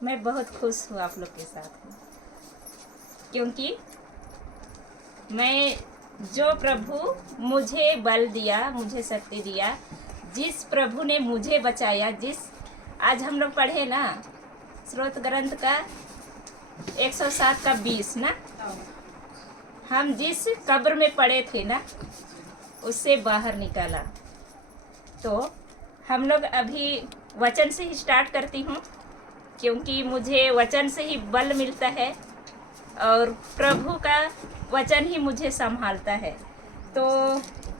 मैं बहुत खुश हूँ आप लोग के साथ, क्योंकि मैं जो प्रभु मुझे बल दिया, मुझे शक्ति दिया, जिस प्रभु ने मुझे बचाया, जिस आज हम लोग पढ़े ना स्रोत ग्रंथ का 107 का 20 ना, हम जिस कब्र में पड़े थे ना उससे बाहर निकाला। तो हम लोग अभी वचन से ही स्टार्ट करती हूँ, क्योंकि मुझे वचन से ही बल मिलता है और प्रभु का वचन ही मुझे संभालता है। तो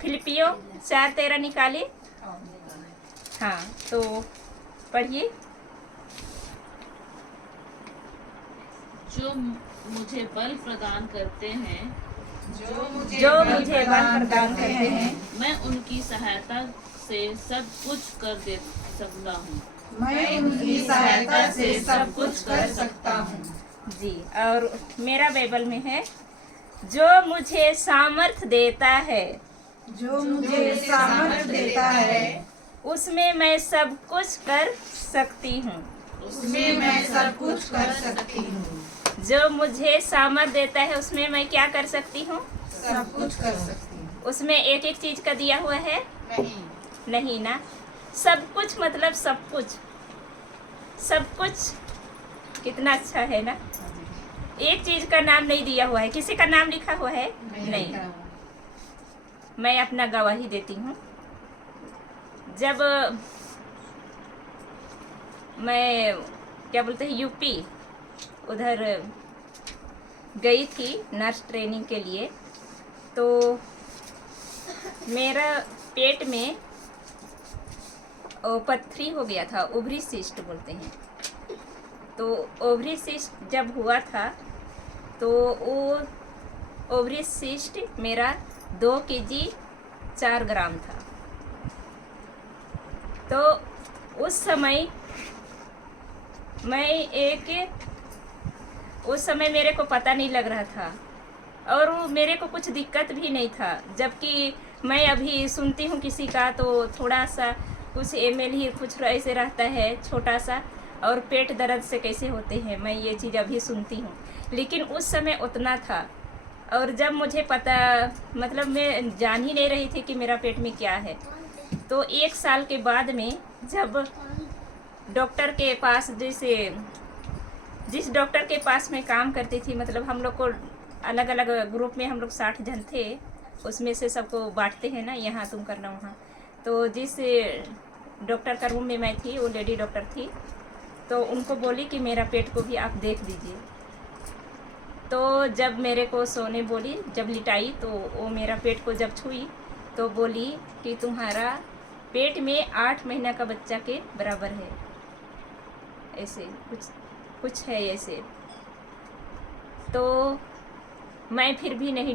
फिलिपियों 4:13 निकालिए। हाँ, तो पढ़िए। जो मुझे बल प्रदान करते हैं, जो मुझे बल प्रदान करते हैं, मैं उनकी सहायता से सब कुछ कर दे सकता हूँ। मैं उनकी सहायता से सब कुछ कर सकता हूँ। जी, और मेरा बाइबल में है, जो मुझे सामर्थ देता है, जो मुझे सामर्थ देता है, उसमें मैं सब कुछ कर सकती हूँ। उसमें मैं सब कुछ कर सकती हूँ। जो मुझे सामर्थ देता है उसमें मैं क्या कर सकती हूँ? सब कुछ कर सकती हूँ। उसमें एक एक चीज का दिया हुआ है? नहीं ना। सब कुछ मतलब सब कुछ, सब कुछ कितना अच्छा है ना। एक चीज का नाम नहीं दिया हुआ है, किसी का नाम लिखा हुआ है? नहीं। मैं अपना गवाही देती हूँ। जब मैं क्या बोलते हैं यूपी उधर गई थी नर्स ट्रेनिंग के लिए, तो मेरा पेट में पथरी हो गया था, ओवरी सिस्ट बोलते हैं। तो ओवरी सिस्ट जब हुआ था तो वो ओवरी सिस्ट मेरा 2 kg 4 ग्राम था। तो उस समय उस समय मेरे को पता नहीं लग रहा था और वो मेरे को कुछ दिक्कत भी नहीं था। जबकि मैं अभी सुनती हूँ किसी का तो थोड़ा सा कुछ ml ही कुछ ऐसे रहता है छोटा सा, और पेट दर्द से कैसे होते हैं, मैं ये चीज़ अभी सुनती हूँ। लेकिन उस समय उतना था। और जब मुझे पता, मतलब मैं जान ही नहीं रही थी कि मेरा पेट में क्या है। तो 1 साल के बाद में जब डॉक्टर के पास, जैसे जिस डॉक्टर के पास मैं काम करती थी, मतलब हम लोग को अलग अलग ग्रुप में हम लोग 60 जन थे, उसमें से सबको बांटते हैं ना, यहाँ तुम करना वहाँ। तो जिस डॉक्टर का रूम में मैं थी, वो लेडी डॉक्टर थी, तो उनको बोली कि मेरा पेट को भी आप देख दीजिए। तो जब मेरे को सोने बोली, जब लिटाई, तो वो मेरा पेट को जब छुई तो बोली कि तुम्हारा पेट में 8 महीना का बच्चा के बराबर है, ऐसे कुछ है ऐसे। तो मैं फिर भी नहीं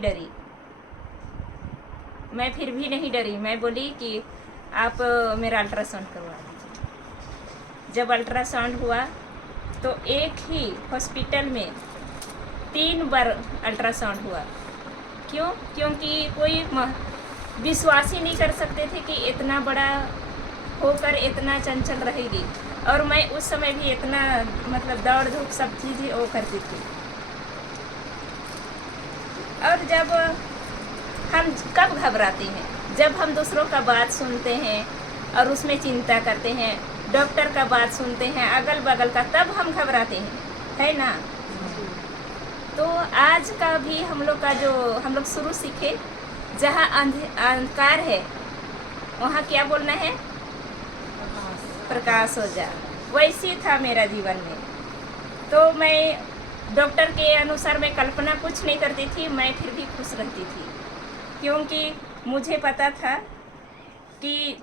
डरी, मैं बोली कि आप मेरा अल्ट्रासाउंड करवा दीजिए। जब अल्ट्रासाउंड हुआ तो एक ही हॉस्पिटल में 3 बार अल्ट्रासाउंड हुआ। क्यों? क्योंकि कोई विश्वास ही नहीं कर सकते थे कि इतना बड़ा होकर इतना चंचल रहेगी। और मैं उस समय भी इतना मतलब दौड़ धूप सब चीज़ें वो करती थी। और जब हम कब घबराते हैं? जब हम दूसरों का बात सुनते हैं और उसमें चिंता करते हैं, डॉक्टर का बात सुनते हैं, अगल बगल का, तब हम घबराते हैं, है ना। तो आज का भी हम लोग का जो हम लोग शुरू सीखे, जहाँ अंधकार है वहाँ क्या बोलना है? प्रकाश हो जा। वैसी था मेरा जीवन में। तो मैं डॉक्टर के अनुसार मैं कल्पना कुछ नहीं करती थी, मैं फिर भी खुश रहती थी, क्योंकि मुझे पता था कि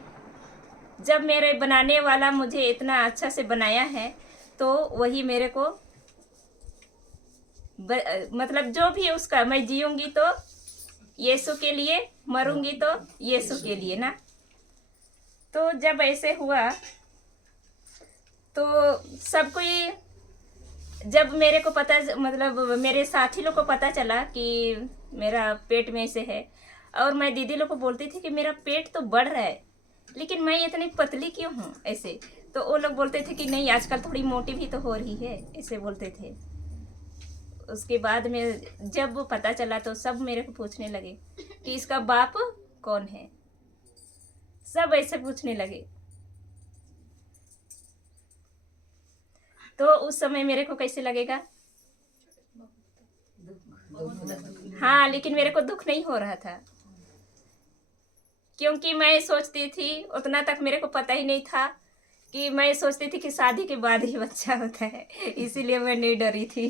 जब मेरे बनाने वाला मुझे इतना अच्छा से बनाया है तो वही मेरे को मतलब जो भी उसका, मैं जीऊँगी तो यीशु के लिए, मरूंगी तो यीशु के लिए ना। तो जब ऐसे हुआ तो सब कोई, जब मेरे को पता, मतलब मेरे साथी लोग को पता चला कि मेरा पेट में ऐसे है, और मैं दीदी लोग को बोलती थी कि मेरा पेट तो बढ़ रहा है, लेकिन मैं इतनी पतली क्यों हूँ ऐसे। तो वो लोग बोलते थे कि नहीं आजकल थोड़ी मोटी भी तो हो रही है, ऐसे बोलते थे। उसके बाद में जब पता चला तो सब मेरे को पूछने लगे कि इसका बाप कौन है, सब ऐसे पूछने लगे। तो उस समय मेरे को कैसे लगेगा? हाँ, लेकिन मेरे को दुख नहीं हो रहा था, क्योंकि मैं सोचती थी, उतना तक मेरे को पता ही नहीं था कि मैं सोचती थी कि शादी के बाद ही बच्चा होता है, इसीलिए मैं नहीं डरी थी।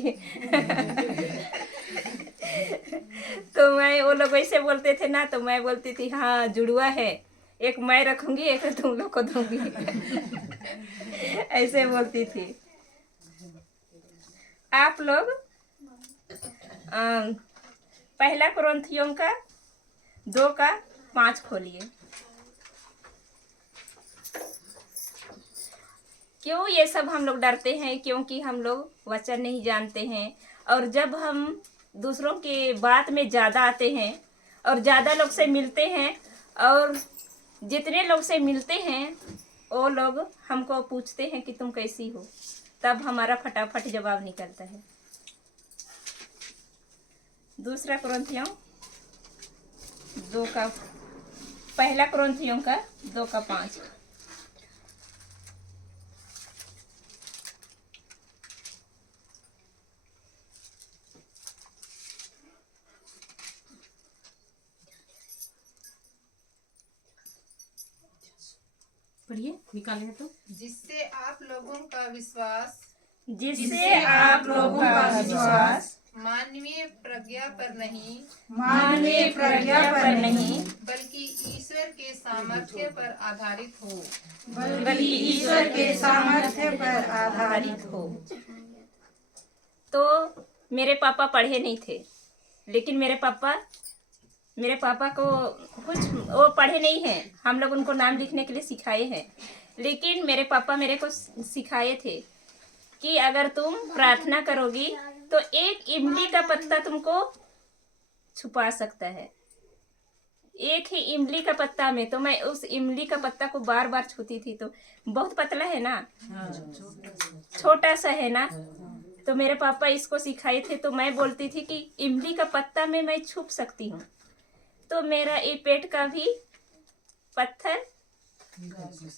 तो मैं, वो लोग ऐसे बोलते थे ना, तो मैं बोलती थी हाँ जुड़वा है, एक मैं रखूंगी एक तुम लोग को दूंगी। ऐसे बोलती थी। आप लोग पहला कुरिन्थियों का 2:5 खोलिए। क्यों ये सब हम लोग डरते हैं? क्योंकि हम लोग वचन नहीं जानते हैं, और जब हम दूसरों के बात में ज़्यादा आते हैं और ज़्यादा लोग से मिलते हैं, और जितने लोग से मिलते हैं वो लोग हमको पूछते हैं कि तुम कैसी हो, तब हमारा फटाफट जवाब निकलता है। दूसरा कुरिन्थियों 2 का, पहला कुरिन्थियों का 2:5। पढ़िए, निकाले तो। जिससे आप लोगों का विश्वास मानवीय प्रज्ञा पर नहीं बल्कि ईश्वर के सामर्थ्य पर आधारित हो। तो मेरे पापा पढ़े नहीं थे, लेकिन मेरे पापा को कुछ, वो पढ़े नहीं हैं, हम लोग उनको नाम लिखने के लिए सिखाए हैं, लेकिन मेरे पापा मेरे को सिखाए थे कि अगर तुम प्रार्थना करोगी तो एक इमली का पत्ता तुमको छुपा सकता है, एक ही इमली का पत्ता में। तो मैं उस इमली का पत्ता को बार बार छूती थी, तो बहुत पतला है ना, छोटा सा है ना, तो मेरे पापा इसको सिखाए थे। तो मैं बोलती थी कि इमली का पत्ता में मैं छुप सकती हूँ, तो मेरा ये पेट का भी पत्थर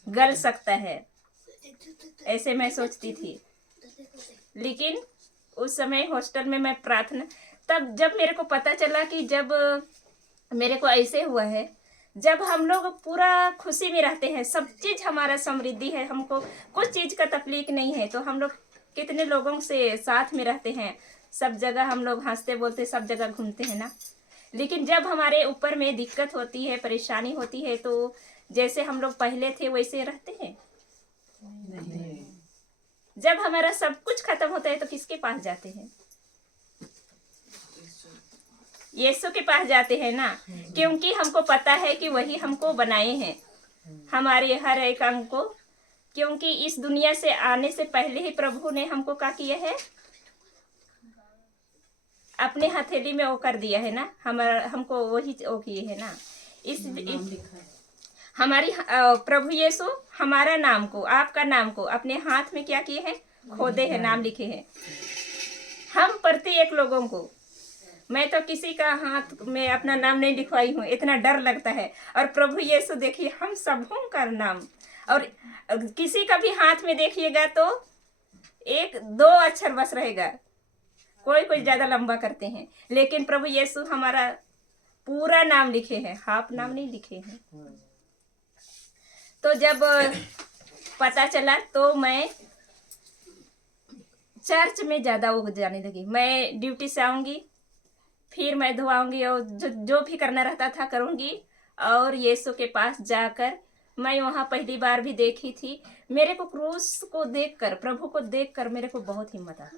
गल सकता है, ऐसे मैं सोचती थी। लेकिन उस समय हॉस्टल में मैं प्रार्थना, तब जब मेरे को पता चला कि जब मेरे को ऐसे हुआ है, जब हम लोग पूरा खुशी में रहते हैं, सब चीज़ हमारा समृद्धि है, हमको कुछ चीज़ का तकलीफ नहीं है, तो हम लोग कितने लोगों से साथ में रहते हैं, सब जगह हम लोग हंसते बोलते सब जगह घूमते हैं ना। लेकिन जब हमारे ऊपर में दिक्कत होती है, परेशानी होती है, तो जैसे हम लोग पहले थे वैसे रहते हैं? नहीं। जब हमारा सब कुछ खत्म होता है तो किसके पास जाते हैं? यीशु के पास जाते हैं ना, क्योंकि हमको पता है कि वही हमको बनाए हैं, हमारे हर एक अंग को। क्योंकि इस दुनिया से आने से पहले ही प्रभु ने हमको क्या किया है, अपने हथेली में वो कर दिया है ना, हमको वही वो किए है ना। इस हमारी प्रभु यीशु हमारा नाम को, आपका नाम को अपने हाथ में क्या किए हैं, खोदे हैं, नाम लिखे हैं। हम प्रत्येक लोगों को, मैं तो किसी का हाथ में अपना नाम नहीं लिखवाई हूँ, इतना डर लगता है। और प्रभु यीशु देखिए हम सबों का नाम, और किसी का भी हाथ में देखिएगा तो 1-2 अक्षर बस रहेगा, कोई ज़्यादा लंबा करते हैं, लेकिन प्रभु यीशु हमारा पूरा नाम लिखे हैं, हाफ नाम नहीं लिखे हैं। तो जब पता चला तो मैं चर्च में ज़्यादा वो जाने लगी। मैं ड्यूटी से आऊँगी, फिर मैं धोआऊँगी और जो भी करना रहता था करूँगी। और यीशु के पास जाकर मैं वहाँ पहली बार भी देखी थी, मेरे को क्रूस को देखकर, प्रभु को देखकर मेरे को बहुत हिम्मत आता।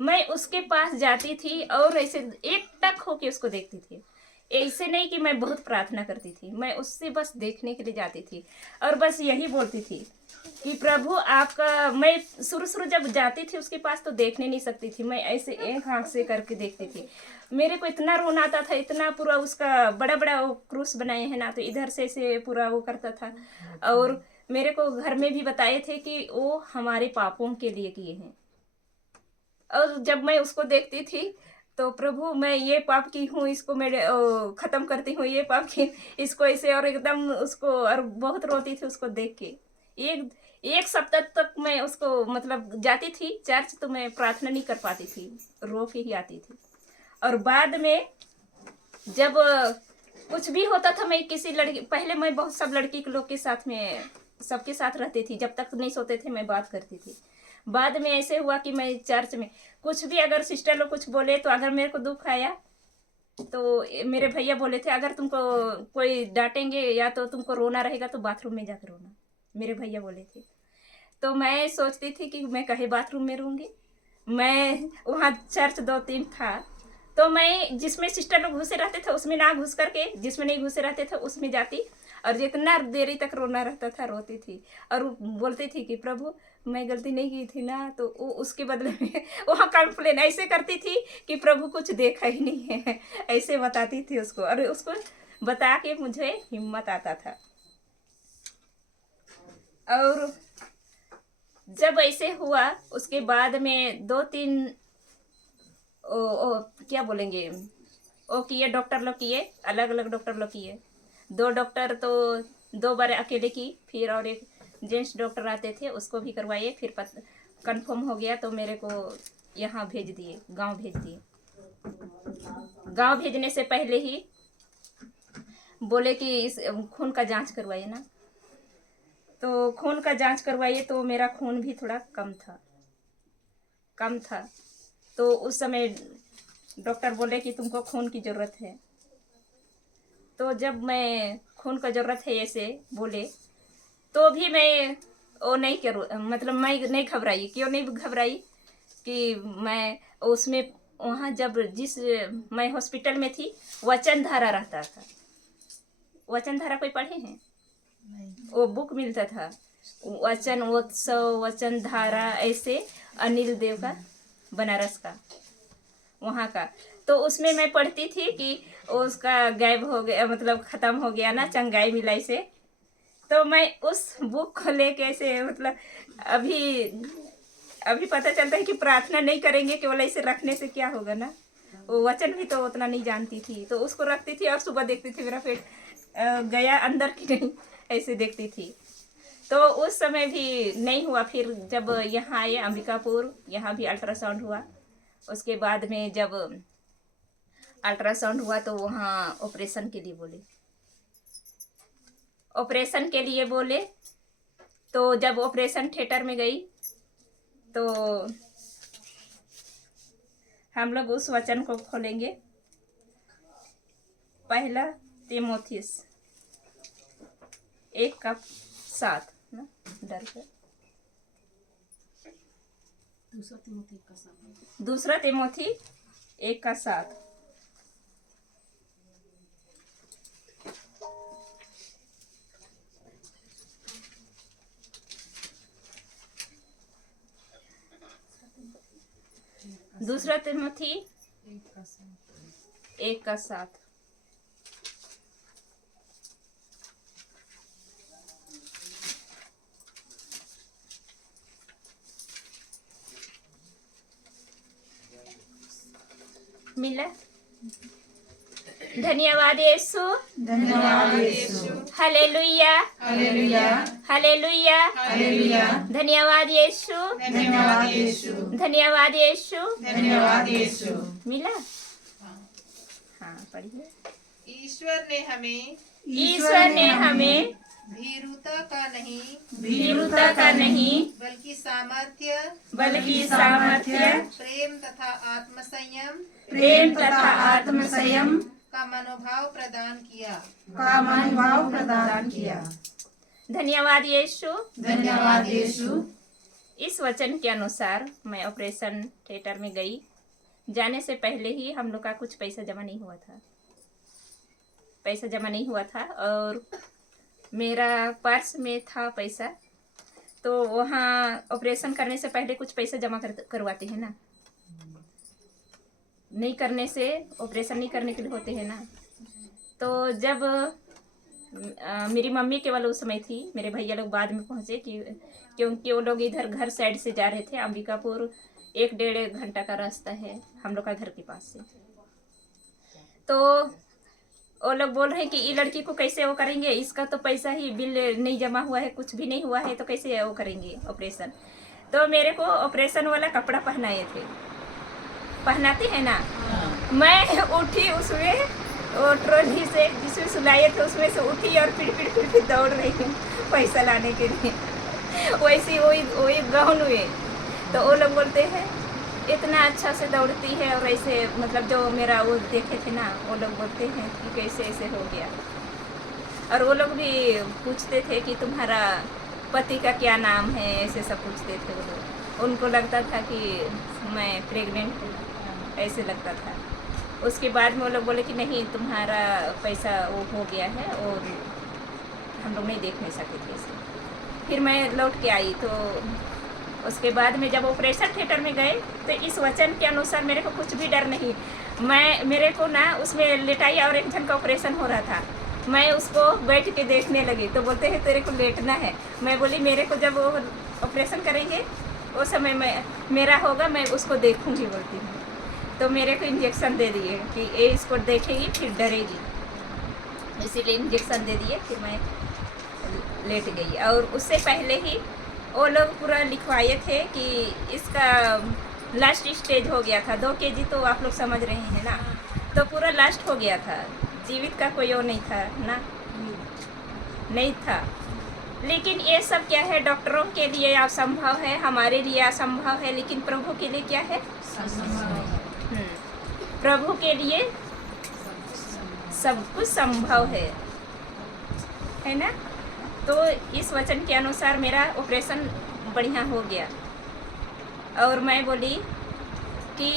मैं उसके पास जाती थी और ऐसे एक टक होके उसको देखती थी, ऐसे नहीं कि मैं बहुत प्रार्थना करती थी, मैं उससे बस देखने के लिए जाती थी और बस यही बोलती थी कि प्रभु आपका। मैं शुरू शुरू जब जाती थी उसके पास तो देखने नहीं सकती थी, मैं ऐसे एक आँख से करके देखती थी। मेरे को इतना रोना आता था, इतना पूरा उसका बड़ा बड़ा वो क्रूस बनाए हैं ना, तो इधर से पूरा वो करता था। और मेरे को घर में भी बताए थे कि वो हमारे पापों के लिए किए हैं। और जब मैं उसको देखती थी तो प्रभु मैं ये पाप की हूँ, इसको मैं खत्म करती हूँ, ये पाप की इसको ऐसे, और एकदम उसको, और बहुत रोती थी उसको देख के। एक एक सप्ताह तक मैं उसको मतलब जाती थी चर्च तो मैं प्रार्थना नहीं कर पाती थी, रो के ही आती थी। और बाद में जब कुछ भी होता था, मैं किसी लड़की, पहले मैं बहुत सब लड़की के लोग के साथ में सबके साथ रहती थी, जब तक नहीं सोते थे मैं बात करती थी। बाद में ऐसे हुआ कि मैं चर्च में कुछ भी अगर सिस्टर लोग कुछ बोले तो अगर मेरे को दुख आया तो मेरे भैया बोले थे अगर तुमको कोई डांटेंगे या तो तुमको रोना रहेगा तो बाथरूम में जाकर रोना, मेरे भैया बोले थे। तो मैं सोचती थी कि मैं कहीं बाथरूम में रहूँगी। मैं वहाँ चर्च 2-3 था तो मैं जिसमें सिस्टर लोग घुसे रहते थे उसमें ना घुस करके, जिसमें नहीं घुसे रहते थे उसमें जाती, और जितना देरी तक रोना रहता था रोती थी और बोलती थी कि प्रभु मैं गलती नहीं की थी ना, तो वो उसके बदले में वहाँ कंप्लेन ऐसे करती थी कि प्रभु कुछ देखा ही नहीं है, ऐसे बताती थी उसको, और उसको बता के मुझे हिम्मत आता था। और जब ऐसे हुआ उसके बाद में 2-3 क्या बोलेंगे वो किए, डॉक्टर लोग किए, अलग अलग डॉक्टर लोग किए। 2 डॉक्टर तो 2 बार अकेले की, फिर और एक जेंट्स डॉक्टर आते थे उसको भी करवाइए, फिर कंफर्म हो गया तो मेरे को यहाँ भेज दिए, गांव भेज दिए। गांव भेजने से पहले ही बोले कि इस खून का जांच करवाइए ना, तो खून का जांच करवाइए तो मेरा खून भी थोड़ा कम था। तो उस समय डॉक्टर बोले कि तुमको खून की ज़रूरत है। तो जब मैं खून का ज़रूरत है ऐसे बोले तो भी मैं वो नहीं करूँ, मतलब मैं नहीं घबराई। क्यों नहीं घबराई कि मैं उसमें वहाँ जब जिस मैं हॉस्पिटल में थी वचनधारा रहता था। वचनधारा कोई पढ़े हैं? वो बुक मिलता था, वचन उत्सव, वचनधारा, ऐसे अनिल देव का, बनारस का, वहाँ का। तो उसमें मैं पढ़ती थी कि उसका गायब हो गया, मतलब ख़त्म हो गया ना, चंगाई मिलाई से। तो मैं उस बुक को लेके ऐसे मतलब अभी पता चलता है कि प्रार्थना नहीं करेंगे केवल ऐसे रखने से क्या होगा ना, वो वचन भी तो उतना नहीं जानती थी, तो उसको रखती थी और सुबह देखती थी मेरा पेट गया अंदर की नहीं, ऐसे देखती थी। तो उस समय भी नहीं हुआ। फिर जब यहाँ आए अंबिकापुर, यहाँ भी अल्ट्रासाउंड हुआ। उसके बाद में जब अल्ट्रासाउंड हुआ तो वहाँ ऑपरेशन के लिए बोले। तो जब ऑपरेशन थिएटर में गई तो हम लोग उस वचन को खोलेंगे, 1 तीमुथियुस 1:7 ना, डर कर 2 तीमुथी 1:7। दूसरा तीमुथी 1:7। मिला? धन्यवाद यीशु, धन्यवाद Yeshu, hallelujah, hallelujah, hallelujah, hallelujah, धन्यवाद यीशु, धन्यवाद यीशु, धन्यवाद यीशु। धन्यवाद यीशु। मिला? हाँ पढ़िए। ईश्वर ने हमें भीरुता का नहीं बल्कि सामर्थ्य, प्रेम तथा आत्मसंयम का मनोभाव प्रदान किया। धन्यवाद यीशु, धन्यवाद यीशु। इस वचन के अनुसार मैं ऑपरेशन थिएटर में गई। जाने से पहले ही हम लोग का कुछ पैसा जमा नहीं हुआ था। पैसा जमा नहीं हुआ था और मेरा पर्स में था पैसा। तो वहाँ ऑपरेशन करने से पहले कुछ पैसा जमा करवाते हैं ना, नहीं करने से ऑपरेशन नहीं करने के लिए होते हैं ना। तो जब मेरी मम्मी केवल उस समय थी, मेरे भैया लोग बाद में पहुँचे क्योंकि वो लोग इधर घर साइड से जा रहे थे। अंबिकापुर 1-1.5 घंटा का रास्ता है हम लोग का घर के पास से। तो वो लोग बोल रहे हैं कि ये लड़की को कैसे वो करेंगे, इसका तो पैसा ही बिल नहीं जमा हुआ है, कुछ भी नहीं हुआ है, तो कैसे वो करेंगे ऑपरेशन। तो मेरे को ऑपरेशन वाला कपड़ा पहनाए थे, पहनाते हैं ना। मैं उठी उसमें, वो ट्रॉली से जिसमें सुलाए थे उसमें से उठी और फिर दौड़ रही हूँ पैसा लाने के लिए। वैसे वही गाउन हुए। तो वो लोग बोलते हैं इतना अच्छा से दौड़ती है, और ऐसे मतलब जो मेरा वो देखे थे ना, वो लोग बोलते हैं कि कैसे ऐसे हो गया। और वो लोग भी पूछते थे कि तुम्हारा पति का क्या नाम है, ऐसे सब पूछते थे वो लोग। उनको लगता था कि मैं प्रेग्नेंट हूँ, ऐसे लगता था। उसके बाद में वो लोग बोले कि नहीं तुम्हारा पैसा वो हो गया है, और हम लोग नहीं देख नहीं सके थे इसे। फिर मैं लौट के आई। तो उसके बाद में जब ऑपरेशन थिएटर में गए तो इस वचन के अनुसार मेरे को कुछ भी डर नहीं। मेरे को ना उसमें लेटाई और एक जन का ऑपरेशन हो रहा था, मैं उसको बैठ के देखने लगी। तो बोलते हैं तेरे को लेटना है। मैं बोली मेरे को जब वो ऑपरेशन करेंगे वो समय मेरा होगा, मैं उसको देखूंगी बोलती हूँ। तो मेरे को इंजेक्शन दे दिए कि ये इसको देखेगी फिर डरेगी, इसीलिए इंजेक्शन दे दिए। फिर मैं लेट गई। और उससे पहले ही वो लोग पूरा लिखवाए थे कि इसका लास्ट स्टेज हो गया था। 2 kg तो आप लोग समझ रहे हैं ना, तो पूरा लास्ट हो गया था, जीवित का कोई वो नहीं था ना, नहीं था। लेकिन ये सब क्या है, डॉक्टरों के लिए असंभव है, हमारे लिए असंभव है, लेकिन प्रभु के लिए क्या है, प्रभु के लिए सब कुछ संभव है ना। तो इस वचन के अनुसार मेरा ऑपरेशन बढ़िया हो गया। और मैं बोली कि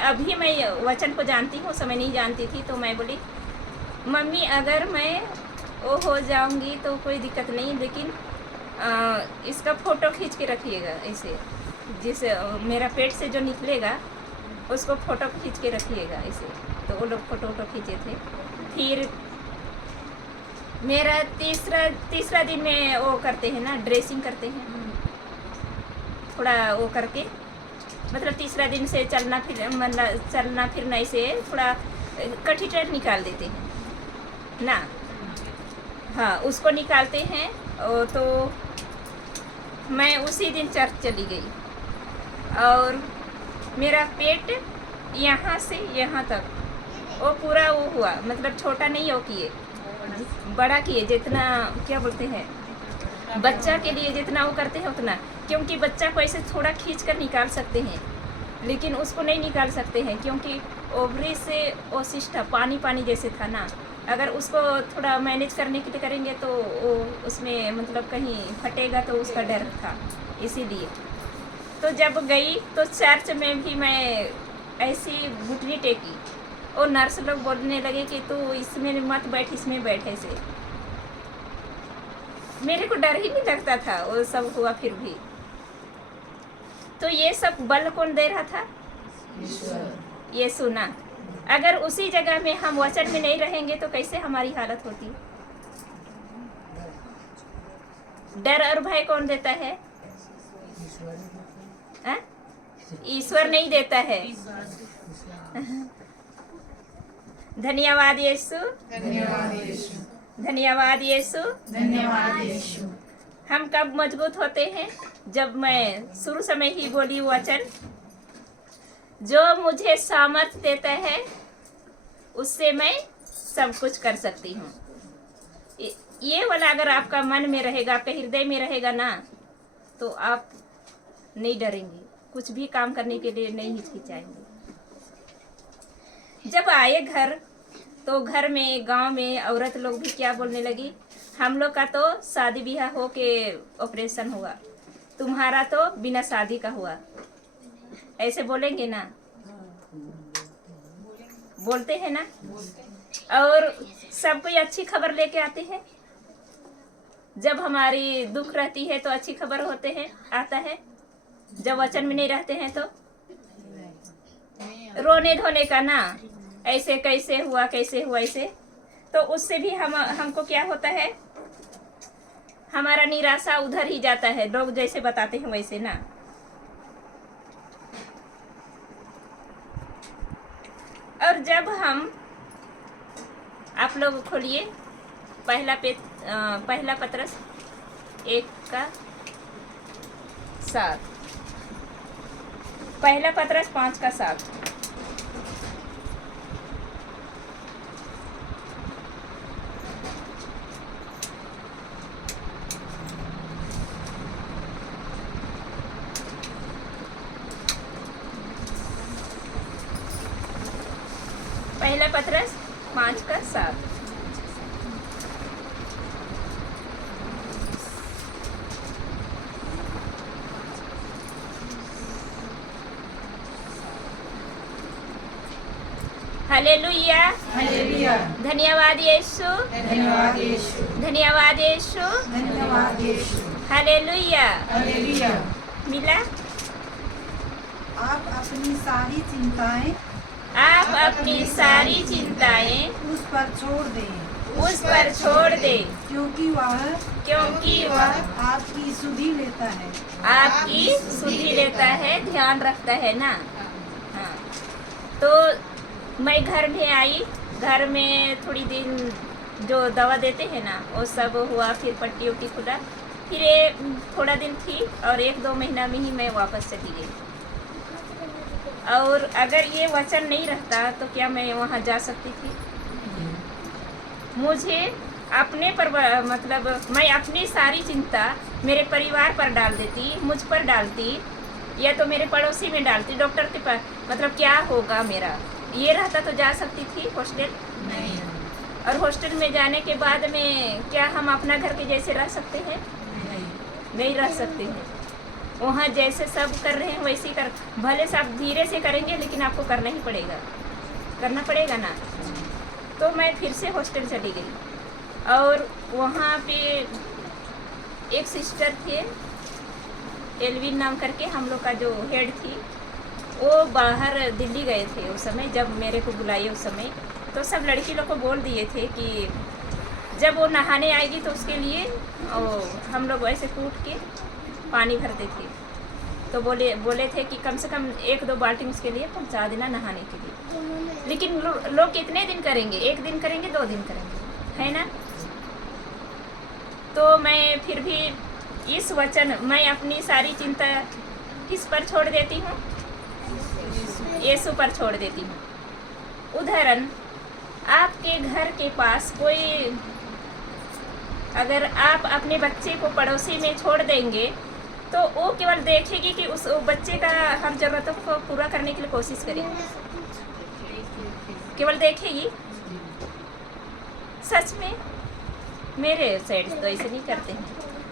अभी मैं वचन को जानती हूँ, समय नहीं जानती थी। तो मैं बोली मम्मी अगर मैं वो हो जाऊंगी तो कोई दिक्कत नहीं, लेकिन इसका फ़ोटो खींच के रखिएगा ऐसे, जिस मेरा पेट से जो निकलेगा उसको फ़ोटो खींच के रखिएगा ऐसे। तो वो लोग फ़ोटो खींचे थे। फिर मेरा तीसरा दिन में वो करते हैं ना, ड्रेसिंग करते हैं थोड़ा वो करके, मतलब तीसरा दिन से चलना फिरना ऐसे थोड़ा कठिटर निकाल देते हैं ना। हाँ, उसको निकालते हैं। तो मैं उसी दिन चर्च चली गई और मेरा पेट यहाँ से यहाँ तक वो पूरा वो हुआ, मतलब छोटा नहीं वो किए, बड़ा किए, जितना क्या बोलते हैं बच्चा के लिए जितना वो करते हैं उतना। क्योंकि बच्चा को ऐसे थोड़ा खींच कर निकाल सकते हैं, लेकिन उसको नहीं निकाल सकते हैं क्योंकि ओवरी से वो सिस्टम पानी जैसे था ना। अगर उसको थोड़ा मैनेज करने के लिए करेंगे तो वो उसमें मतलब कहीं फटेगा, तो उसका डर था इसीलिए। तो जब गई तो चर्च में भी मैं ऐसी घुटनी टेकी, और नर्स लोग बोलने लगे कि तू इसमें मत बैठ, इसमें बैठ ऐसे। मेरे को डर ही नहीं लगता था, वो सब हुआ फिर भी। तो ये सब बल कौन दे रहा था? ये सुना। अगर उसी जगह में हम वचन में नहीं रहेंगे तो कैसे हमारी हालत होती? डर और भय कौन देता है? ईश्वर नहीं देता है। धन्यवाद यीशु, धन्यवाद यीशु, धन्यवाद यीशु, धन्यवाद यीशु। हम कब मजबूत होते हैं? जब मैं शुरू समय ही बोली वचन, जो मुझे सामर्थ देता है उससे मैं सब कुछ कर सकती हूँ। ये वाला अगर आपका मन में रहेगा, आपके हृदय में रहेगा ना, तो आप नहीं डरेंगे, कुछ भी काम करने के लिए नहीं हिचकिचाएंगे। जब आए घर तो घर में गांव में औरत लोग भी क्या बोलने लगी, हम लोग का तो शादी ब्याह हो के ऑपरेशन हुआ, तुम्हारा तो बिना शादी का हुआ। ऐसे बोलेंगे ना, बोलते हैं ना। और सब कोई अच्छी खबर लेके आते हैं। जब हमारी दुख रहती है तो अच्छी खबर होते हैं आता है, जब वचन में नहीं रहते हैं तो रोने धोने का ना, ऐसे कैसे हुआ ऐसे, तो उससे भी हमको क्या होता है, हमारा निराशा उधर ही जाता है। लोग जैसे बताते हैं वैसे ना। और जब हम, आप लोग खोलिए पहला पत्रस 1:7, पहला पत्रस 5:7। पहला पत्रस 5:7। Hallelujah, hallelujah. धन्यवाद यीशु, धन्यवाद यीशु, धन्यवाद यीशु, धन्यवाद यीशु, हालेलुया। हालेलुया। मिला? आप अपनी सारी चिंताएं आप अपनी सारी चिंताएं उस पर छोड़ दें, उस पर छोड़ दे, क्योंकि वह आपकी सुधि लेता है। आपकी सुधि लेता है, ध्यान रखता है ना। हाँ, तो मैं घर में आई, घर में थोड़ी दिन जो दवा देते हैं ना वो सब हुआ, फिर पट्टी उट्टी खुला, फिर ये थोड़ा दिन थी और 1-2 महीना में ही मैं वापस चली गई। और अगर ये वचन नहीं रहता तो क्या मैं वहाँ जा सकती थी? मुझे अपने पर मतलब मैं अपनी सारी चिंता मेरे परिवार पर डाल देती, मुझ पर डालती, या तो मेरे पड़ोसी में डालती, डॉक्टर के पास, मतलब क्या होगा मेरा। ये रहता तो जा सकती थी हॉस्टल नहीं, और हॉस्टल में जाने के बाद में क्या हम अपना घर के जैसे रह सकते हैं? नहीं रह सकते हैं। वहाँ जैसे सब कर रहे हैं वैसे ही कर, भले से आप धीरे से करेंगे लेकिन आपको करना ही पड़ेगा, करना पड़ेगा ना। तो मैं फिर से हॉस्टल चली गई और वहाँ पे एक सिस्टर थे, एलविन नाम करके, हम लोग का जो हेड थी, वो बाहर दिल्ली गए थे उस समय, जब मेरे को बुलाए उस समय। तो सब लड़की लोग को बोल दिए थे कि जब वो नहाने आएगी तो उसके लिए हम लोग ऐसे कूट के पानी भरते थे। तो बोले थे कि कम से कम 1-2 बाल्टी उसके लिए पहुंचा देना नहाने के लिए। लेकिन लोग कितने दिन करेंगे? 1 दिन करेंगे, 2 दिन करेंगे, है ना। तो मैं फिर भी इस वचन, मैं अपनी सारी चिंता किस पर छोड़ देती हूँ? यीशु पर छोड़ देती हूँ। उदाहरण, आपके घर के पास कोई, अगर आप अपने बच्चे को पड़ोसी में छोड़ देंगे तो वो केवल देखेगी कि उस बच्चे का हर ज़रूरतों को पूरा करने के लिए कोशिश करेगी, केवल देखेगी। सच में मेरे साइड तो ऐसे नहीं करते हैं।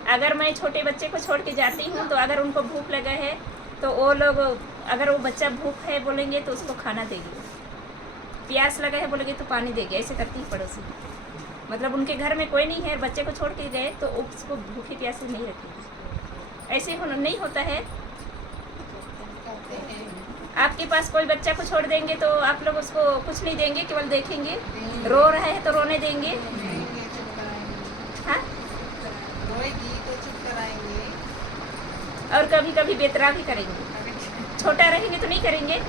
अगर मैं छोटे बच्चे को छोड़ के जाती हूँ तो अगर उनको भूख लगा है तो वो लोग, अगर वो बच्चा भूख है बोलेंगे तो उसको खाना देगी, प्यास लगा है बोलेंगे तो पानी देगी। ऐसे करती है पड़ोसी, मतलब उनके घर में कोई नहीं है, बच्चे को छोड़ के गए तो उसको भूखे प्यासे नहीं रखेगी। ऐसे नहीं होता है। आपके पास कोई बच्चा को छोड़ देंगे तो आप लोग उसको कुछ नहीं देंगे, केवल देखेंगे, रो रहा है तो रोने देंगे, हाँ, और कभी कभी बेतरा भी करेंगे। छोटा रहेंगे तो नहीं करेंगे।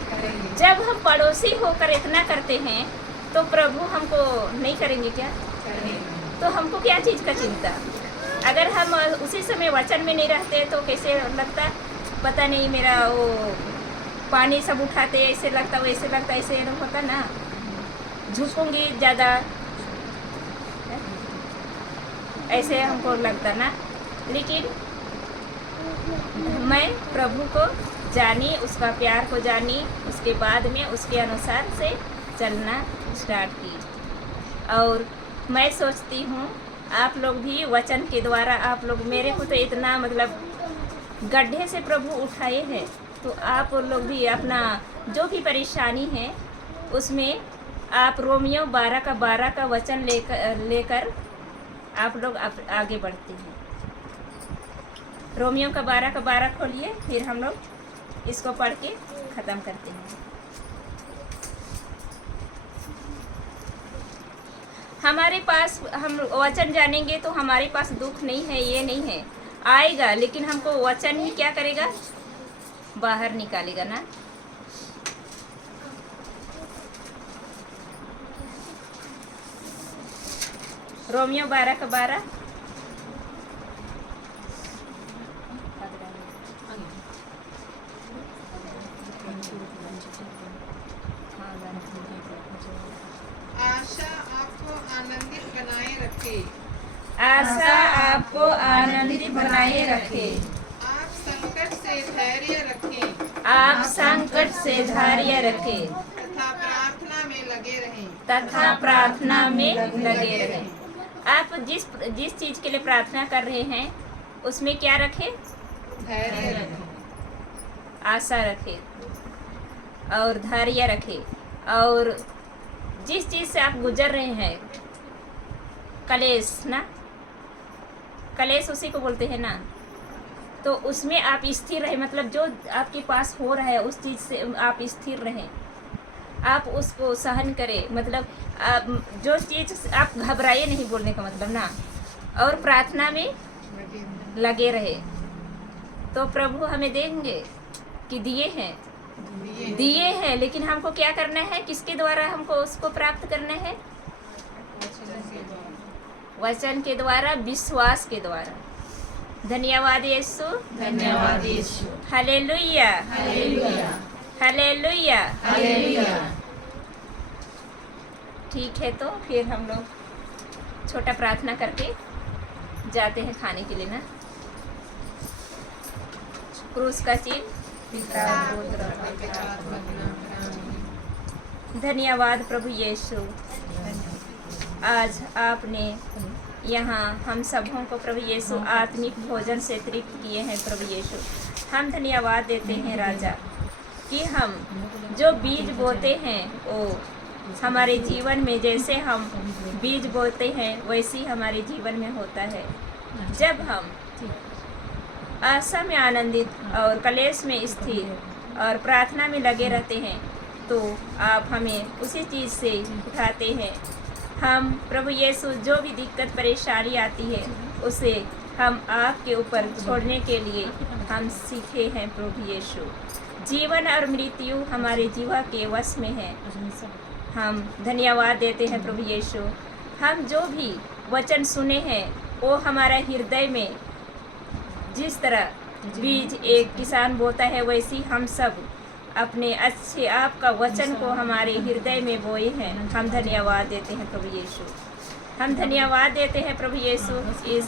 जब हम पड़ोसी होकर इतना करते हैं तो प्रभु हमको नहीं करेंगे क्या? तो हमको क्या चीज़ का चिंता? अगर हम उसी समय वचन में नहीं रहते तो कैसे लगता, पता नहीं, मेरा वो पानी सब उठाते ऐसे लगता, वैसे लगता, ऐसे होता ना, झुकूंगी ज़्यादा, ऐसे हमको लगता ना। लेकिन मैं प्रभु को जानी, उसका प्यार को जानी, उसके बाद में उसके अनुसार से चलना स्टार्ट की। और मैं सोचती हूँ आप लोग भी वचन के द्वारा, आप लोग, मेरे को तो इतना मतलब गड्ढे से प्रभु उठाए हैं, तो आप लोग भी अपना जो भी परेशानी है उसमें आप रोमियो 12 का 12 का वचन लेकर आप लोग आगे बढ़ते हैं। रोमियो का 12 का 12 खोलिए, फिर हम लोग इसको पढ़ के ख़त्म करते हैं। हमारे पास हम वचन जानेंगे तो हमारे पास दुख नहीं है, ये नहीं है, आएगा, लेकिन हमको वचन ही क्या करेगा, बाहर निकालेगा ना। रोमियो 12 का 12 आशा आपको आनंदित बनाए रखे। आशा आपको आनंदित बनाए रखे। आप संकट से धैर्य रखें। आप संकट से धैर्य रखें तथा प्रार्थना में लगे रहें। तथा प्रार्थना में लगे रहें। आप जिस चीज के लिए प्रार्थना कर रहे हैं उसमें क्या रखें, धैर्य रखें। आशा रखें और धैर्य रखें। और जिस चीज से आप गुजर रहे हैं, कलेश ना, कलेश उसी को बोलते हैं ना, तो उसमें आप स्थिर रहे, मतलब जो आपके पास हो रहा है उस चीज से आप स्थिर रहें, आप उसको सहन करें, मतलब आप जो चीज़ आप घबराइए नहीं, बोलने का मतलब ना, और प्रार्थना में लगे रहे। तो प्रभु हमें देंगे कि दिए हैं, लेकिन हमको क्या करना है, किसके द्वारा हमको उसको प्राप्त करना है, वचन के द्वारा, विश्वास के द्वारा। धन्यवाद यीशु, धन्यवाद Yeshu. Hallelujah, hallelujah, hallelujah. Hallelujah. ठीक है, तो फिर हम लोग छोटा प्रार्थना करके जाते हैं खाने के लिए ना। क्रूस का चिन्ह। धन्यवाद प्रभु यीशु, आज आपने यहाँ हम सबों को प्रभु यीशु आत्मिक भोजन से तृप्त किए हैं। प्रभु यीशु, हम धन्यवाद देते हैं राजा कि हम जो बीज बोते हैं वो हमारे जीवन में, जैसे हम बीज बोते हैं वैसे ही हमारे जीवन में होता है। जब हम आशा में आनंदित और कलेश में स्थिर और प्रार्थना में लगे रहते हैं तो आप हमें उसी चीज़ से उठाते हैं। हम प्रभु यीशु जो भी दिक्कत परेशानी आती है उसे हम आपके ऊपर छोड़ने के लिए हम सीखे हैं। प्रभु यीशु, जीवन और मृत्यु हमारे जीवा के वश में है। हम धन्यवाद देते हैं प्रभु यीशु, हम जो भी वचन सुने हैं वो हमारा हृदय में, जिस तरह बीज एक किसान बोता है वैसे ही हम सब अपने अच्छे आपका वचन को हमारे हृदय में बोए हैं। हम धन्यवाद देते हैं प्रभु यीशु, हम धन्यवाद देते हैं प्रभु यीशु, इस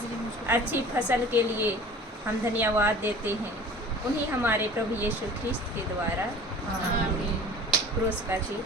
अच्छी फसल के लिए हम धन्यवाद देते हैं। उन्हीं हमारे प्रभु यीशु ख्रिस्त के द्वारा। क्रूस का चिन्ह।